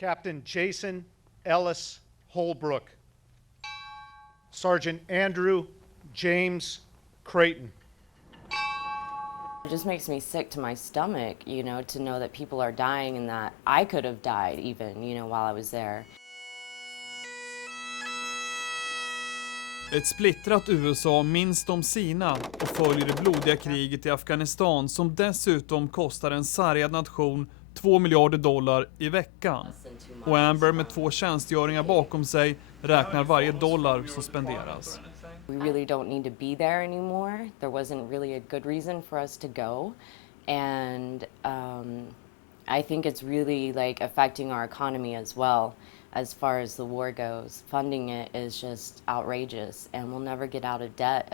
Captain Jason Ellis Holbrook, Sergeant Andrew James Creighton. It just makes me sick to my stomach, to know that people are dying and that I could have died even, while I was there. Ett splittrat USA minns de sina och följer det blodiga kriget i Afghanistan som dessutom kostar en sargad nation $2 miljarder i veckan. Och Amber med 2 tjänstgöringar bakom sig räknar varje dollar som spenderas. We really don't need to be there anymore. There wasn't really a good reason for us to go. And I think it's really affecting our economy as well. As far as the war goes, funding it is just outrageous, and we'll never get out of debt.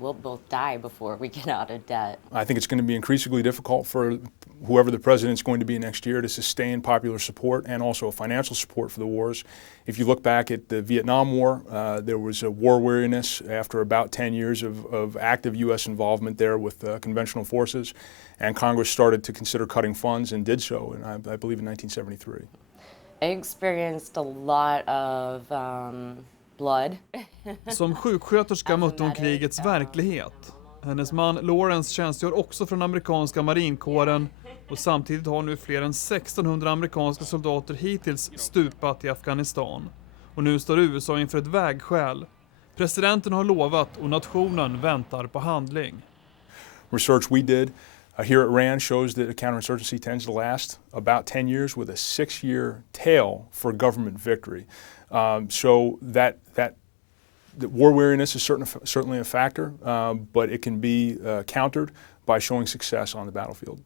We'll both die before we get out of debt. I think it's going to be increasingly difficult for whoever the president's going to be next year to sustain popular support and also financial support for the wars. If you look back at the Vietnam War, there was a war weariness after about 10 years of active U.S. involvement there with conventional forces, and Congress started to consider cutting funds and did so, I believe in 1973. I experienced a lot of blood. Som sjuksköterska mötte hon krigets verklighet. Hennes man Lawrence tjänstgör också från amerikanska marinkåren och samtidigt har nu fler än 1600 amerikanska soldater hittills stupat i Afghanistan. Och nu står USA inför ett vägskäl. Presidenten har lovat och nationen väntar på handling. Research we did here at RAND shows that a counterinsurgency tends to last about 10 years with a 6-year tail for government victory. So that war weariness is certainly a factor, but it can be countered by showing success on the battlefield.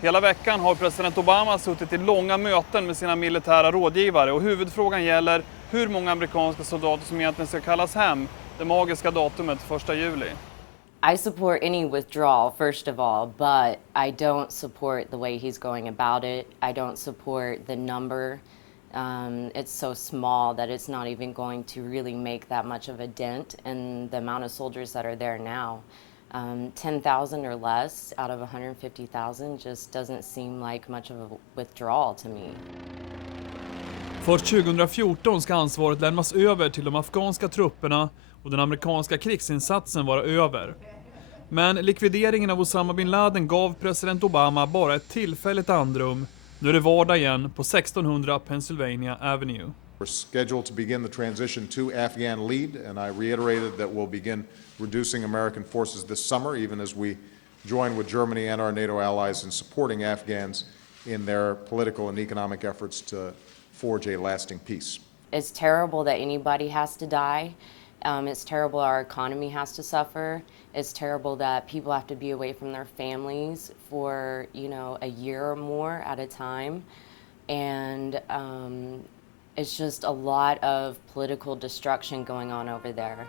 Hela veckan har president Obama suttit i långa möten med sina militära rådgivare och huvudfrågan gäller hur många amerikanska soldater som egentligen ska kallas hem det magiska datumet 1 juli. I support any withdrawal, first of all, but I don't support the way he's going about it. I don't support the number. It's so small that it's not even going to really make that much of a dent in the amount of soldiers that are there now. 10,000 or less out of 150,000 just doesn't seem like much of a withdrawal to me. Först 2014 ska ansvaret lämnas över till de afghanska trupperna och den amerikanska krigsinsatsen vara över. Men likvideringen av Osama bin Laden gav president Obama bara ett tillfälligt andrum. Nu är det vardag igen på 1600 Pennsylvania Avenue. We're scheduled to begin the transition to Afghan lead, and I reiterated that we'll begin reducing American forces this summer, even as we join with Germany and our NATO allies in supporting Afghans in their political and economic efforts to forge a lasting peace. It's terrible that anybody has to die. It's terrible our economy has to suffer. It's terrible that people have to be away from their families for, a year or more at a time. And it's just a lot of political destruction going on over there.